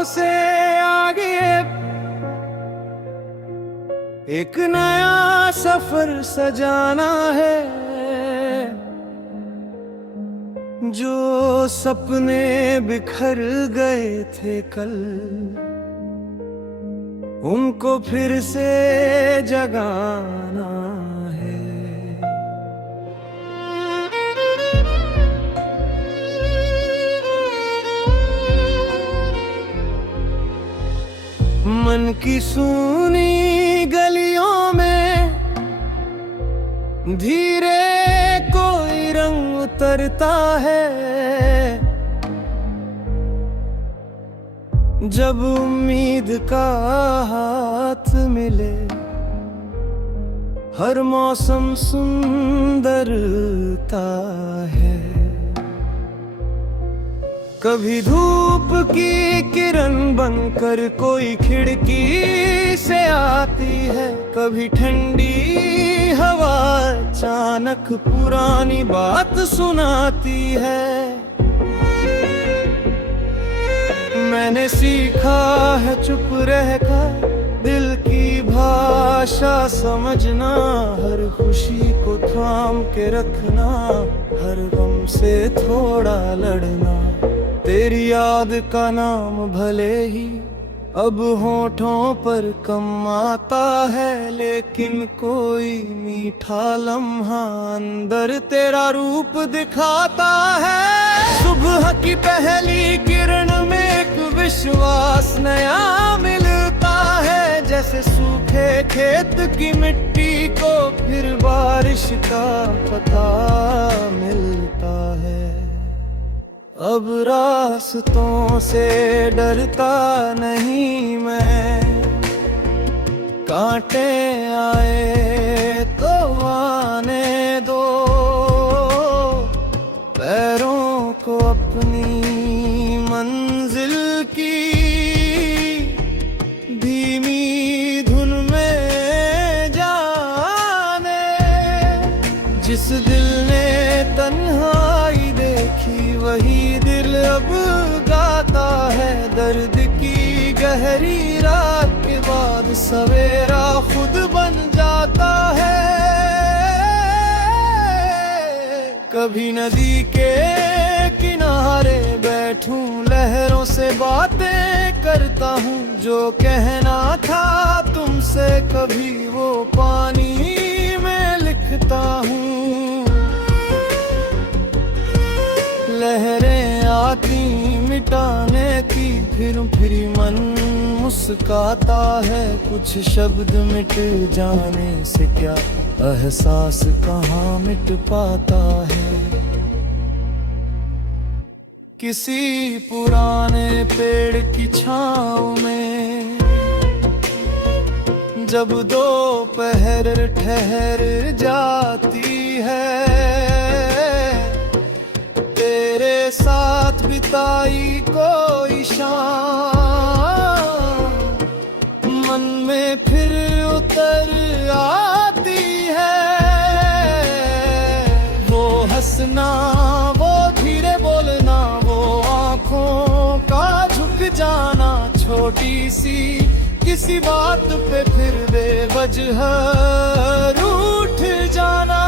ख्वाबों से आगे एक नया सफर सजाना है। जो सपने बिखर गए थे कल, उनको फिर से जगाना है। मन की सूनी गलियों में धीरे कोई रंग उतरता है। जब उम्मीद का हाथ मिले, हर मौसम सुंदरता है। कभी धूप की किरण बनकर कोई खिड़की से आती है, कभी ठंडी हवा अचानक पुरानी बात सुनाती है। मैंने सीखा है चुप रहकर दिल की भाषा समझना, हर खुशी को थाम के रखना, हर गम से थोड़ा लड़ना। तेरी याद का नाम भले ही अब होठों पर कम आता है, लेकिन कोई मीठा लम्हा अंदर तेरा रूप दिखाता है। सुबह की पहली किरण में एक विश्वास नया मिलता है, जैसे सूखे खेत की मिट्टी को फिर बारिश का पता मिलता है। अब रास्तों से डरता नहीं मैं, कांटे आए तो आने दो, पैरों को अपनी मंजिल की धीमी धुन में जाने। जिस दिल ने तन्हाई देखी वही दिल अब गाता है, दर्द की गहरी रात के बाद सवेरा खुद बन जाता है। कभी नदी के किनारे बैठूं, लहरों से बातें करता हूँ, जो कहना था तुमसे कभी वो पानी में लिखता हूँ। लहरें आती मिटाने की, फिर मन मुस्काता है। कुछ शब्द मिट जाने से क्या एहसास कहाँ मिट पाता है। किसी पुराने पेड़ की छाँव में जब दोपहर ठहर जाती है, तेरे साथ बिताई कोई शाम मन में फिर उतर आती है। वो हंसना, वो धीरे बोलना, वो आँखों का झुक जाना, छोटी सी किसी बात पे फिर बेवजह रूठ जाना।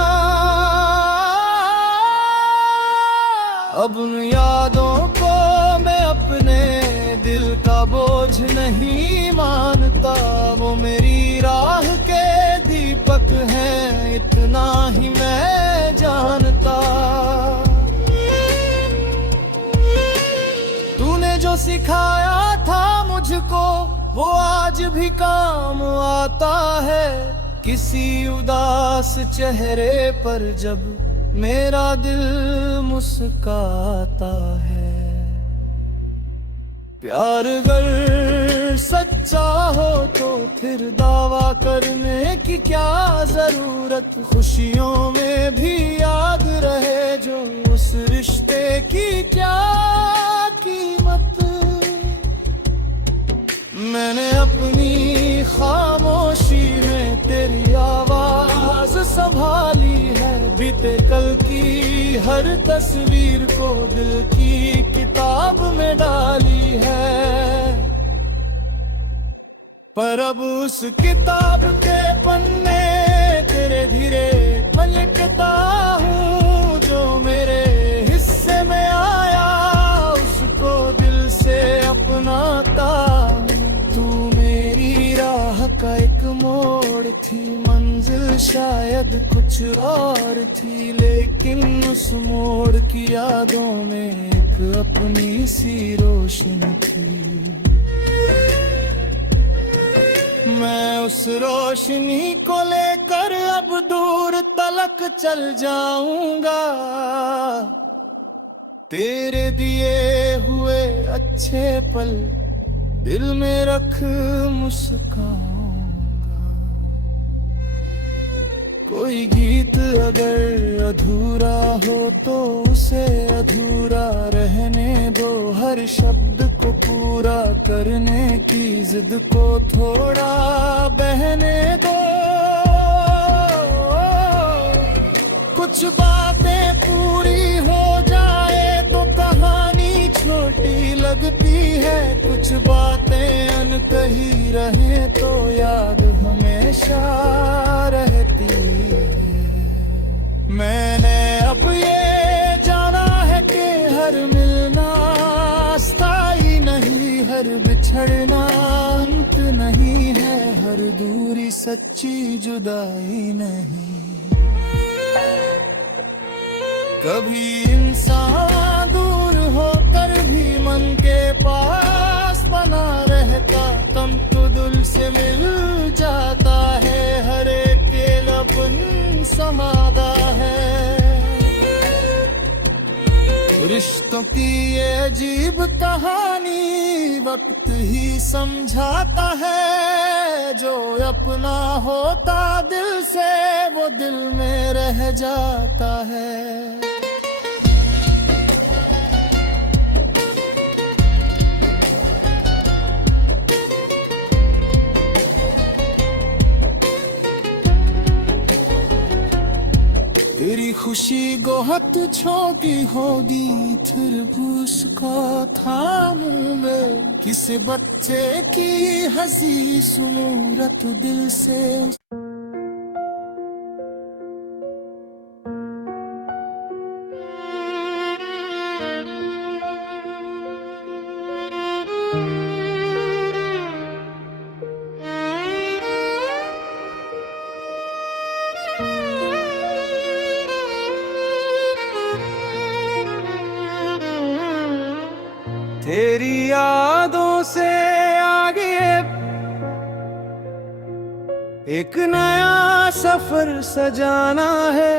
अब उन यादों को मैं अपने दिल का बोझ नहीं मानता, वो मेरी राह के दीपक हैं, इतना ही मैं जानता। तूने जो सिखाया था मुझको वो आज भी काम आता है। किसी उदास चेहरे पर जब मेरा दिल मुस्काता है। प्यार अगर सच्चा हो तो फिर दावा करने की क्या जरूरत, खुशियों में भी याद रहे जो उस रिश्ते की क्या कीमत। मैंने अपनी खामोशी में तेरी आवाज संभाली है, बीते कल की हर तस्वीर को दिल की किताब में डाली है। पर अब उस किताब के पन्ने धीरे धीरे पलटता हूँ। जो मेरे हिस्से में आया उसको दिल से अपनाता हूँ। तू मेरी राह का एक मोड़ थी, मंजिल शायद कुछ और थी, लेकिन उस मोड़ की यादों में एक अपनी सी रोशनी थी। मैं उस रोशनी को लेकर अब दूर तलक चल जाऊंगा। तेरे दिए हुए अच्छे पल दिल में रख मुस्काऊंगा। कोई गीत अगर अधूरा हो तो उसे अधूरा रहने दो। हर शब्द को पूरा करने की जिद को थोड़ा बहने दो। कुछ बातें पूरी हो जाए तो कहानी छोटी लगती है, कुछ बातें अनकही रहे तो याद हमेशा रहती है। मैंने अब ये जाना है कि हर मिलना स्थायी नहीं, हर बिछड़ना अंत नहीं है, हर दूरी सच्ची जुदाई नहीं। कभी इंसान दूर होकर भी मन के पास बना रहता, तम तो दिल से मिल जाता है, हर एक अकेलापन समादा है। रिश्तों की ये अजीब कहानी वक्त ही समझाता है। जो अपना होता दिल से वो दिल में रह जाता है। तेरी खुशी बहुत छोटी होगी फिर भी उसको थामूं मैं। किसी बच्चे की हंसी सूरत दिल से। तेरी यादों से आगे एक नया सफर सजाना है।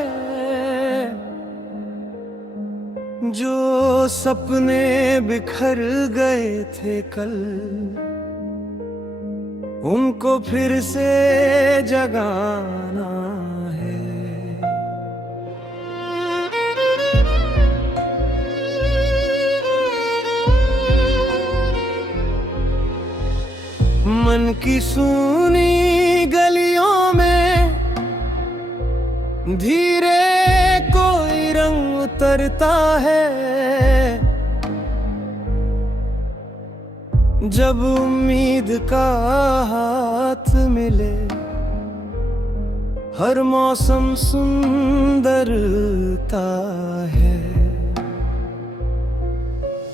जो सपने बिखर गए थे कल उनको फिर से जगाना है। मन की सूनी गलियों में धीरे कोई रंग उतरता है। जब उम्मीद का हाथ मिले हर मौसम सुंदरता है।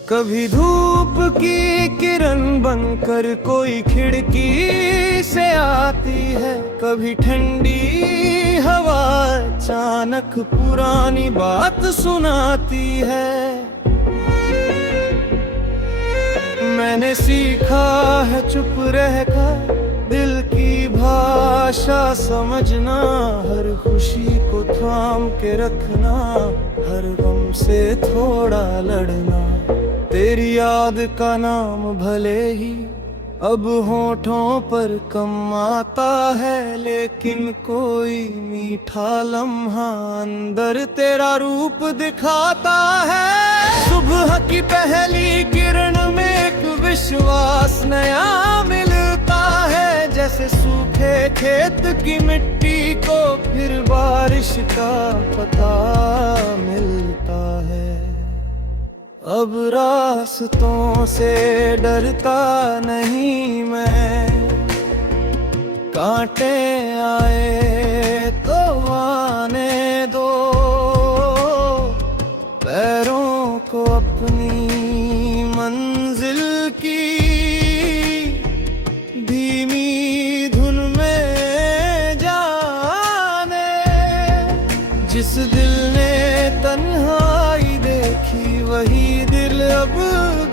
कभी धूप की किरण बनकर कोई खिड़की से आती है, कभी ठंडी हवा अचानक पुरानी बात सुनाती है। मैंने सीखा है चुप रहकर दिल की भाषा समझना, हर खुशी को थाम के रखना, हर गम से थोड़ा लड़ना। तेरी याद का नाम भले ही अब होठों पर कम आता है, लेकिन कोई मीठा लम्हा अंदर तेरा रूप दिखाता है। सुबह की पहली किरण में एक विश्वास नया मिलता है, जैसे सूखे खेत की मिट्टी को फिर बारिश का पता मिलता है। अब रास्तों से डरता नहीं मैं, कांटे आए तो आने दो, पैरों को अपनी मंजिल की धीमी धुन में जाने। जिस दिल ने तन्हाई देखी वही दिल अब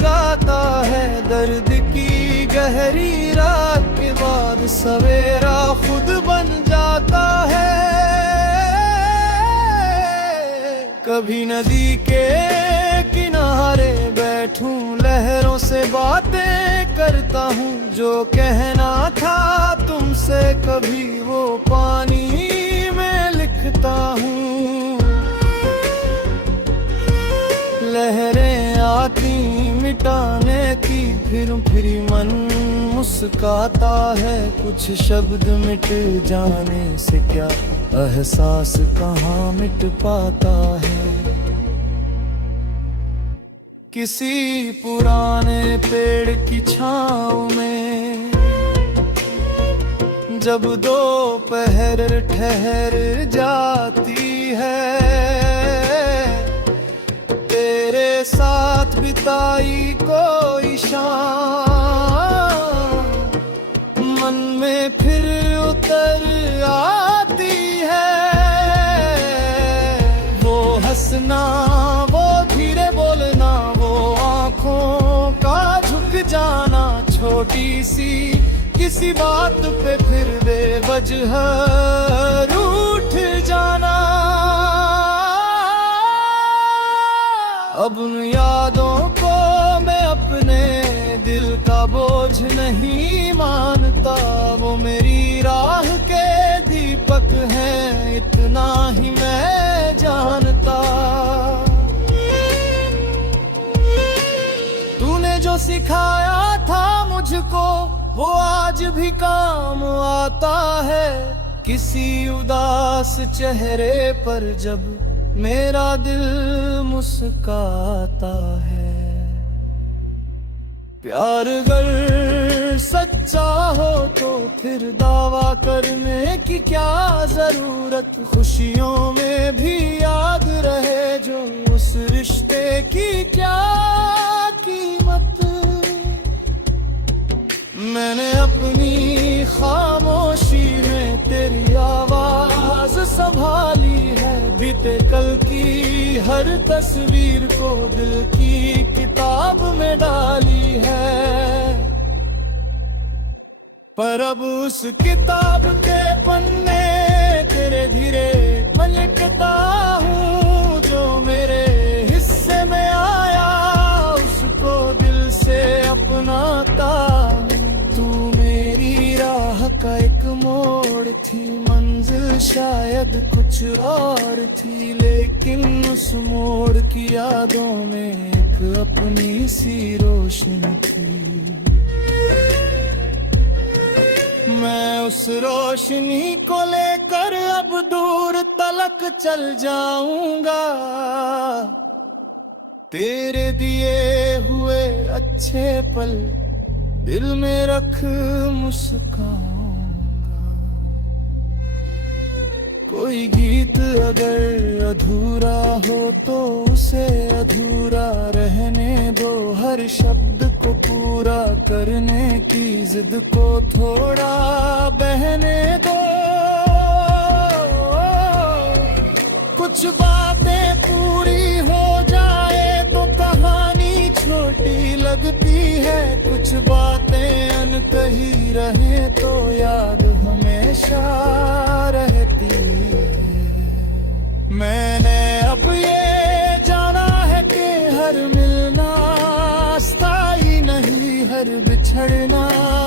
गाता है दर्द की गहरी रात के बाद सवेरा खुद बन जाता है। कभी नदी के किनारे बैठूं लहरों से बातें करता हूँ, जो कहना था तुमसे कभी वो पानी में लिखता हूँ। लहरें आती मिटाने की फिर मन मुस्काता है। कुछ शब्द मिट जाने से क्या एहसास कहाँ मिट पाता है। किसी पुराने पेड़ की छाँव में जब दोपहर ठहर जाती है, तेरे साथ बिताई कोई शाम मन में फिर उतर आती है। वो हंसना, वो धीरे बोलना, वो आँखों का झुक जाना, छोटी सी किसी बात पे फिर बेवजह रूठ जाना। अब उन यादों को मैं अपने दिल का बोझ नहीं मानता। वो मेरी राह के दीपक हैं, इतना ही मैं जानता। तूने जो सिखाया था मुझको वो आज भी काम आता है। किसी उदास चेहरे पर जब मेरा दिल मुस्काता है। प्यार अगर सच्चा हो तो फिर दावा करने की क्या जरूरत। खुशियों में भी याद रहे जो उस रिश्ते की क्या कीमत। मैंने अपनी खामोशी में तेरी आवाज संभाली है। बीते कल की हर तस्वीर को दिल की किताब में डाली है। पर अब उस किताब के पन्ने तेरे धीरे पलटता हूँ। जो मेरे हिस्से में आया उसको दिल से अपनाता। का एक मोड़ थी, मंजिल शायद कुछ और थी, लेकिन उस मोड़ की यादों में एक अपनी सी रोशनी थी। मैं उस रोशनी को लेकर अब दूर तलक चल जाऊंगा। तेरे दिए हुए अच्छे पल दिल में रख मुस्काऊंगा। कोई गीत अगर अधूरा हो तो उसे अधूरा रहने दो। हर शब्द को पूरा करने की जिद को थोड़ा बहने दो। कुछ बातें पूरी हो जाए तो कहानी छोटी लगती है। कुछ बातें अनकही रहे तो याद हमेशा रहती है। मैंने अब ये जाना है कि हर मिलना स्थायी नहीं, हर बिछड़ना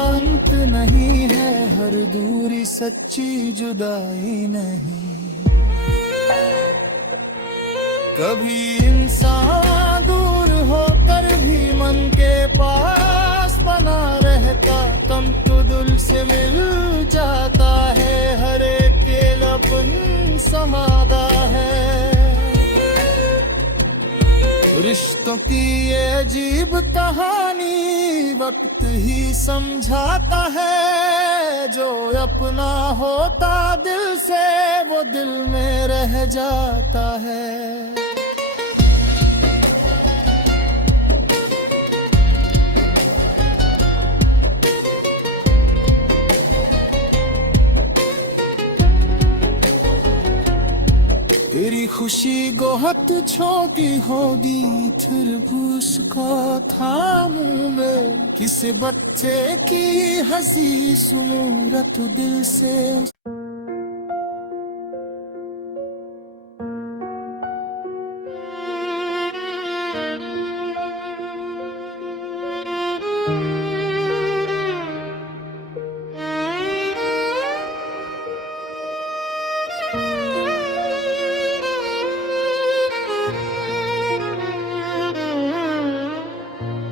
अंत नहीं है, हर दूरी सच्ची जुदाई नहीं। कभी इंसान दूर होकर भी मन के पास बना रहता, तम तो दिल से मिल जाता है, हर एक अकेलापन समादा है। रिश्तों की ये अजीब कहानी वक्त ही ही समझाता है, जो अपना होता दिल से वो दिल में रह जाता है। तेरी खुशी बहुत छोटी होगी, फिर भी उसको थामूं मैं। किसी बच्चे की हंसी सूरत दिल से।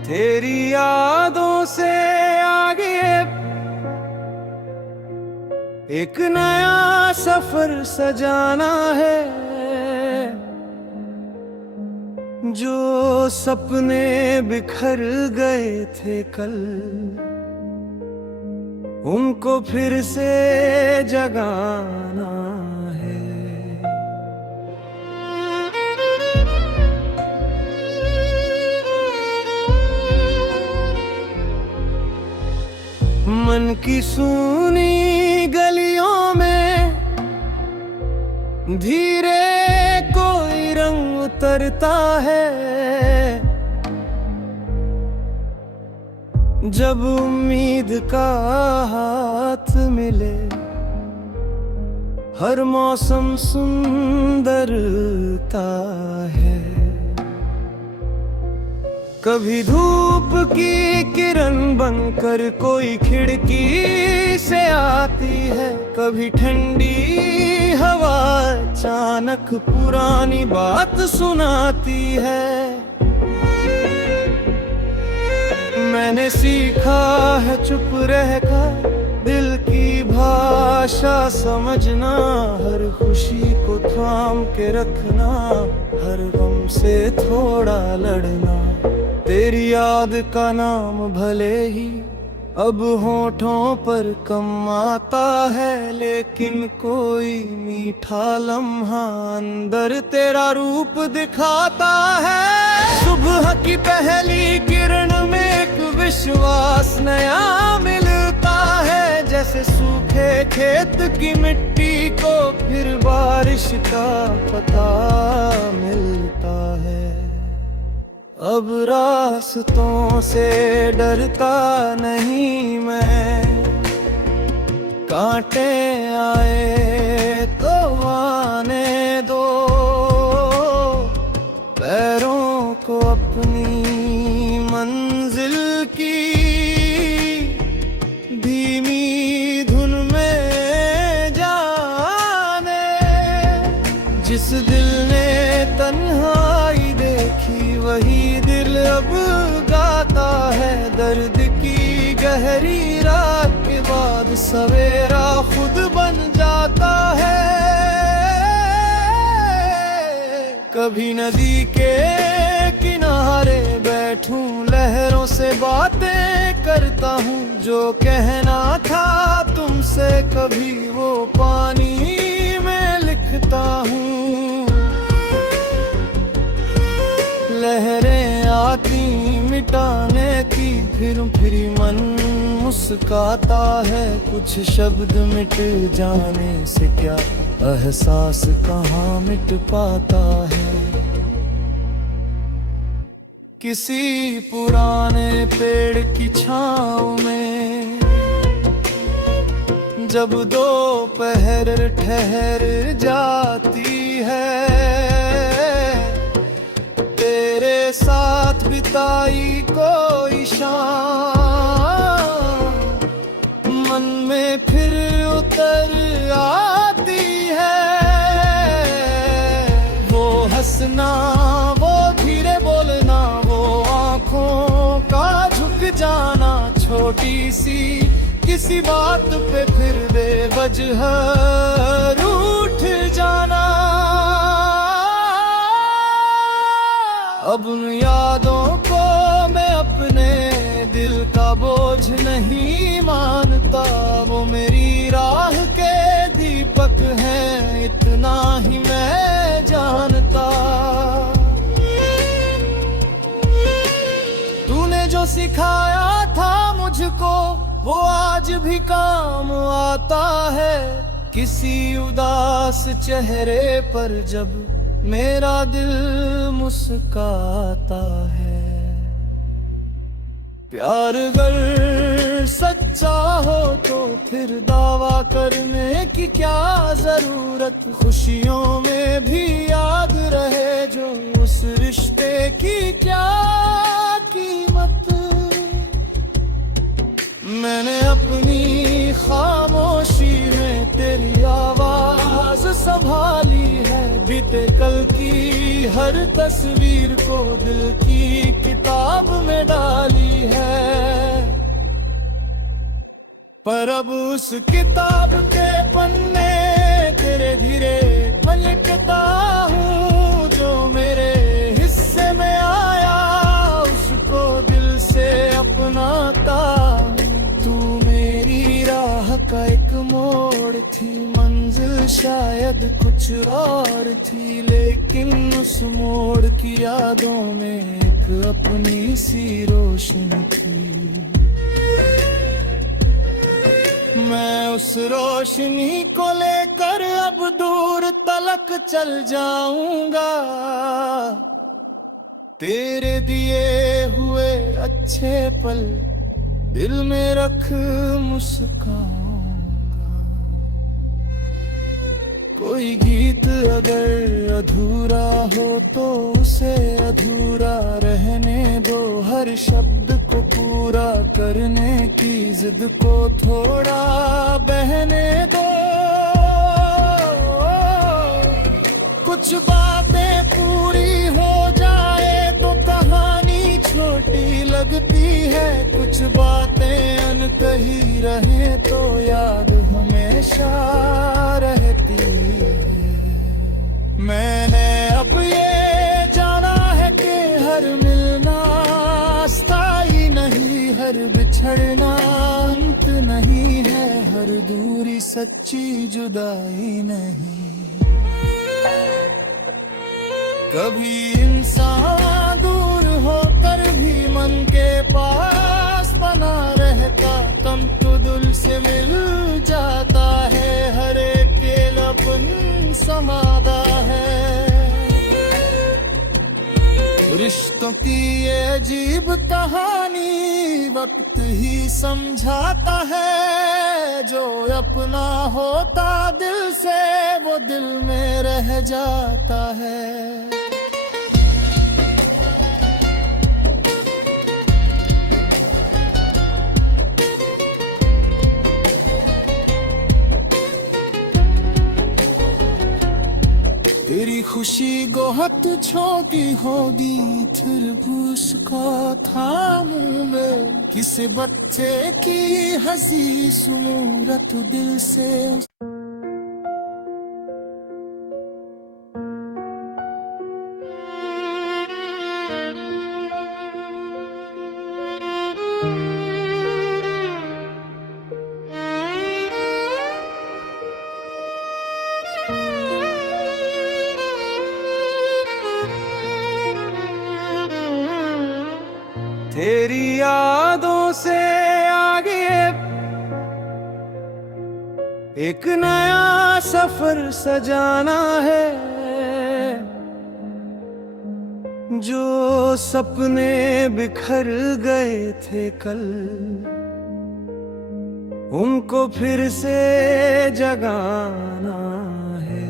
तेरी यादों से आगे एक नया सफर सजाना है, जो सपने बिखर गए थे कल उनको फिर से जगाना है। मन की सूनी गलियों में धीरे कोई रंग उतरता है, जब उम्मीद का हाथ मिले हर मौसम सुंदरता है। कभी धूप की किरण बनकर कोई खिड़की से आती है, कभी ठंडी हवा अचानक पुरानी बात सुनाती है। मैंने सीखा है चुप रहकर दिल की भाषा समझना, हर खुशी को थाम के रखना, हर गम से थोड़ा लड़ना। तेरी याद का नाम भले ही अब होठों पर कम आता है, लेकिन कोई मीठा लम्हा अंदर तेरा रूप दिखाता है। सुबह की पहली किरण में एक विश्वास नया मिलता है, जैसे सूखे खेत की मिट्टी को फिर बारिश का पता मिलता है। अब रास्तों से डरता नहीं मैं, कांटे आए तो आने दो, पैरों को अपनी मंजिल की धीमी धुन में जाने। जिस दिल ने तन्हाई देखी वही दिल अब गाता है, दर्द की गहरी रात के बाद सवेरा खुद बन जाता है। कभी नदी के किनारे बैठूं लहरों से बातें करता हूँ, जो कहना था तुमसे कभी वो पानी में लिखता हूँ। लहरें आती मिटाने की फिर मन मुस्काता है, कुछ शब्द मिट जाने से क्या एहसास कहाँ मिट पाता है। किसी पुराने पेड़ की छाँव में जब दोपहर ठहर जाती है, तेरे साथ बिताई कोई शाम मन में फिर उतर आती है। वो हंसना, वो धीरे बोलना, वो आँखों का झुक जाना, छोटी सी किसी बात पे फिर बेवजह रूठ जाना। अब उन यादों को मैं अपने दिल का बोझ नहीं उतना ही मैं जानता। तूने जो सिखाया था मुझको वो आज भी काम आता है। किसी उदास चेहरे पर जब मेरा दिल मुस्काता है। प्यार अगर सच्चा हो तो फिर दावा करने की क्या जरूरत। खुशियों में भी याद रहे जो उस रिश्ते की क्या कीमत। मैंने अपनी खामोशी में तेरी आवाज संभाली है। बीते कल की हर तस्वीर को दिल की किताब में डाली है। पर अब उस किताब के पन्ने धीरे धीरे पलटता हूँ। जो मेरे हिस्से में आया उसको दिल से अपनाता हूँ। तू मेरी राह का एक मोड़ थी, मंजिल शायद कुछ और थी। लेकिन उस मोड़ की यादों में एक अपनी सी रोशनी थी। मैं उस रोशनी को लेकर अब दूर तलक चल जाऊंगा। तेरे दिए हुए अच्छे पल दिल में रख मुस्काऊंगा। कोई गीत अगर अधूरा हो तो उसे अधूरा रहने दो। हर शब्द को पूरा करने की जिद को थोड़ा बहने दो। कुछ बातें पूरी हो जाए तो कहानी छोटी लगती है। कुछ बातें अनकही रहे तो याद हमेशा रहती है। मैंने अब ये जाना है कि हर मिलना स्थायी नहीं, हर बिछड़ना अंत नहीं है, हर दूरी सच्ची जुदाई नहीं। कभी इंसान दूर होकर भी मन के पास बना रहता। तम तो दिल से मिल जाता है, हर एक अकेलापन समादा है। रिश्तों की ये अजीब कहानी वक्त ही समझाता है। जो अपना होता दिल से वो दिल में रह जाता है। तेरी खुशी बहुत छोटी होगी फिर भी उसको थामूं मैं। किसी बच्चे की हंसी सूरत दिल से। तेरी यादों से आगे एक नया सफर सजाना है। जो सपने बिखर गए थे कल उनको फिर से जगाना है।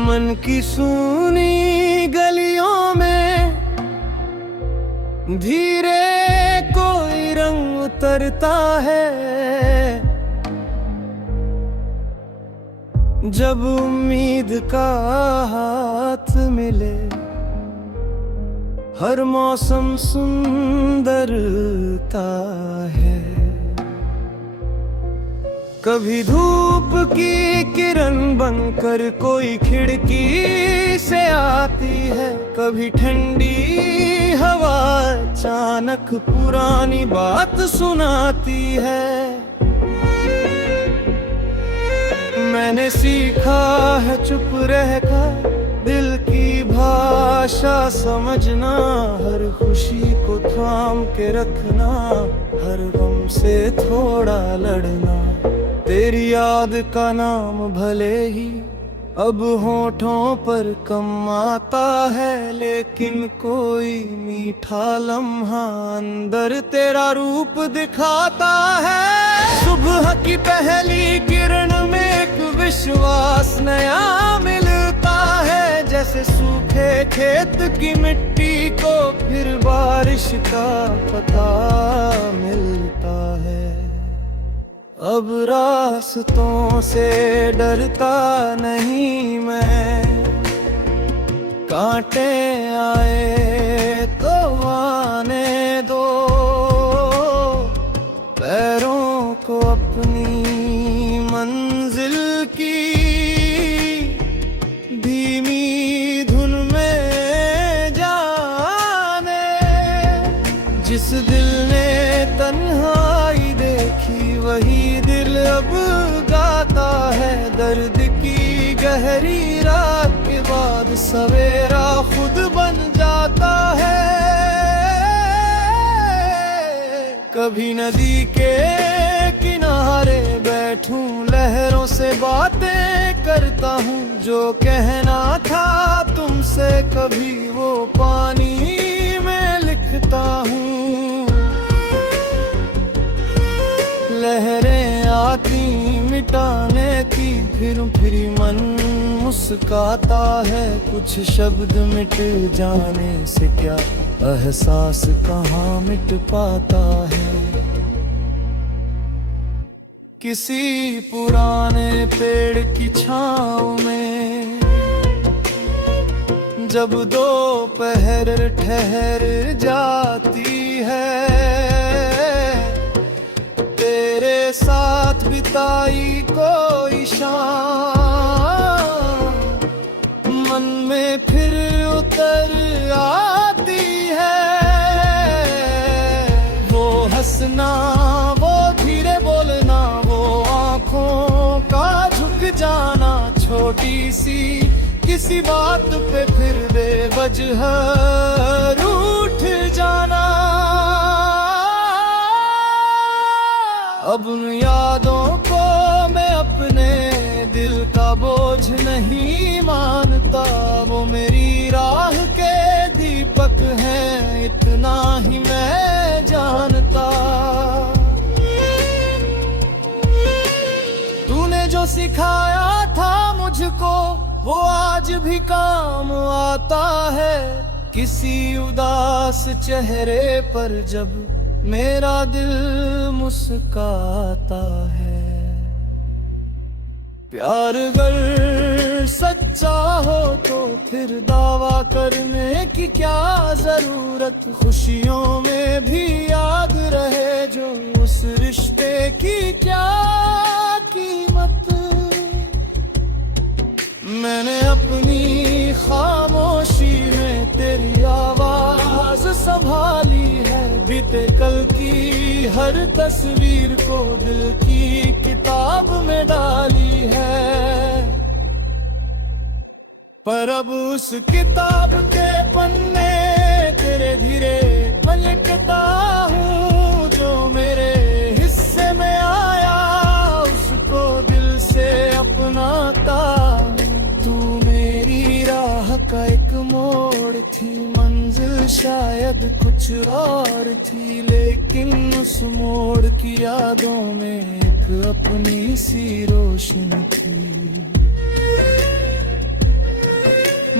मन की सूनी गलियों में धीरे कोई रंग उतरता है। जब उम्मीद का हाथ मिले हर मौसम सुंदरता है। कभी धूप की किरण बनकर कोई खिड़की से आती है, कभी ठंडी हवा अचानक पुरानी बात सुनाती है। मैंने सीखा है चुप रहकर दिल की भाषा समझना, हर खुशी को थाम के रखना, हर गम से थोड़ा लड़ना। तेरी याद का नाम भले ही अब होठों पर कम आता है, लेकिन कोई मीठा लम्हा अंदर तेरा रूप दिखाता है। सुबह की पहली किरण में एक विश्वास नया मिलता है, जैसे सूखे खेत की मिट्टी को फिर बारिश का पता मिलता है। अब रास्तों से डरता नहीं मैं, कांटे आए तो आने दो, पैरों को अपनी मंजिल की धीमी धुन में जाने। जिस दिल ने तन्हाई देखी वही दिल अब गाता है, दर्द की गहरी रात के बाद सवेरा खुद बन जाता है। कभी नदी के किनारे बैठूं, लहरों से बातें करता हूँ, जो कहना था तुमसे कभी वो पानी में लिखता हूँ। लहरें आती मिटाने की, फिर मन मुस्काता है। कुछ शब्द मिट जाने से क्या एहसास कहाँ मिट पाता है। किसी पुराने पेड़ की छाँव में जब दोपहर ठहर जाती है, तेरे साथ बिताई कोई शाम मन में फिर उतर आती है। वो हंसना, वो धीरे बोलना, वो आँखों का झुक जाना, छोटी सी किसी बात पे फिर बेवजह रूठ जाना। अब उन यादों को मैं अपने दिल का बोझ नहीं मानता, वो मेरी राह के दीपक हैं, इतना ही मैं जानता। तूने जो सिखाया था मुझको वो आज भी काम आता है। किसी उदास चेहरे पर जब मेरा दिल मुस्काता है। प्यार अगर सच्चा हो तो फिर दावा करने की क्या जरूरत, खुशियों में भी याद रहे जो उस रिश्ते की क्या कीमत। मैंने अपनी खामोशी में तेरी आवाज संभाली है, बीते कल की हर तस्वीर को दिल की किताब में डाली है। पर अब उस किताब के पन्ने तेरे धीरे पलटता हूँ, जो मेरे हिस्से में आया उसको दिल से अपनाता हूँ। तू मेरी राह का एक मोड़ थी, मंजिल शायद कुछ और थी, लेकिन उस मोड़ की यादों में एक अपनी सी रोशनी थी।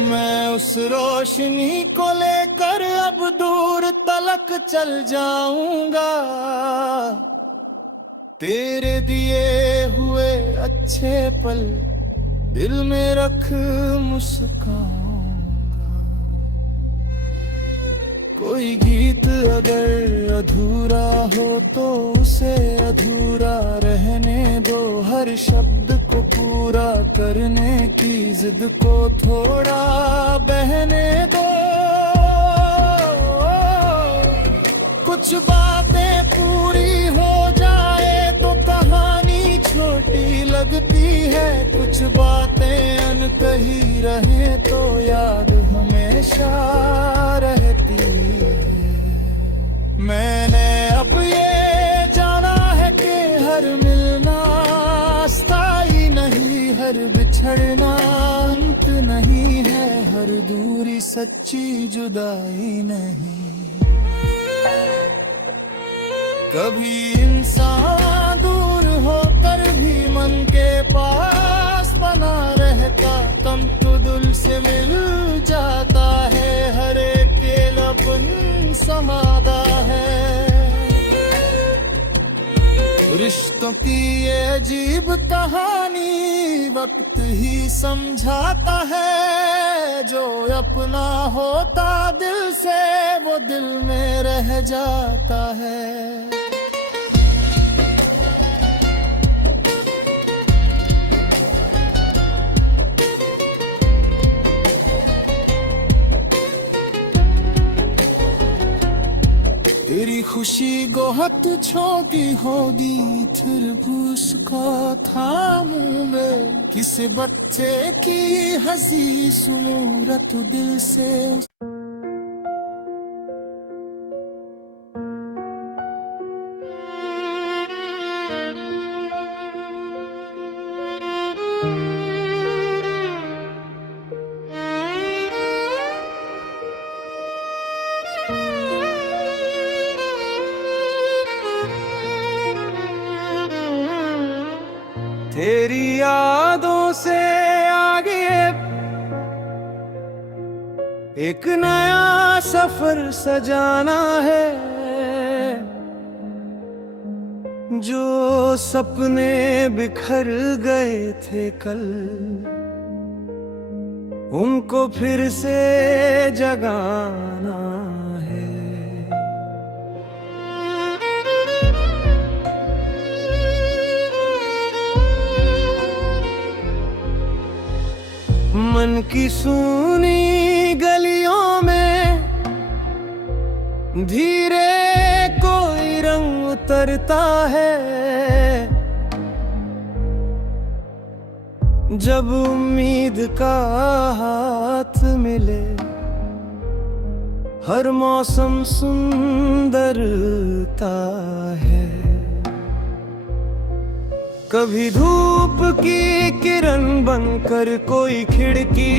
मैं उस रोशनी को लेकर अब दूर तलक चल जाऊंगा, तेरे दिए हुए अच्छे पल दिल में रख मुस्काऊंगा। कोई गीत अगर अधूरा हो तो उसे अधूरा रहने दो, हर शब्द को पूरा करने की जिद को थोड़ा बहने दो। कुछ बातें पूरी हो जाए तो कहानी छोटी लगती है, कुछ बातें अनकही रहे तो याद हमेशा रहती है। मैंने अब ये जाना है कि हर मिलना स्थायी नहीं, हर बिछड़ना अंत नहीं है, हर दूरी सच्ची जुदाई नहीं। कभी इंसान दूर होकर भी मन के पास बना रहता, तम तो दिल से मिल जाता है, हर एक अकेलापन समादा है। रिश्तों की ये अजीब कहानी वक्त ही समझाता है, जो अपना होता दिल से वो दिल में रह जाता है। तेरी खुशी बहुत छोटी होगी, फिर भी उसको थामूं मैं, किसी बच्चे की हंसी सूरत दिल से। तेरी यादों से आगे एक नया सफर सजाना है, जो सपने बिखर गए थे कल उनको फिर से जगाना है। मन की सूनी गलियों में धीरे कोई रंग उतरता है, जब उम्मीद का हाथ मिले हर मौसम सुंदरता है। कभी धूप की किरण बनकर कोई खिड़की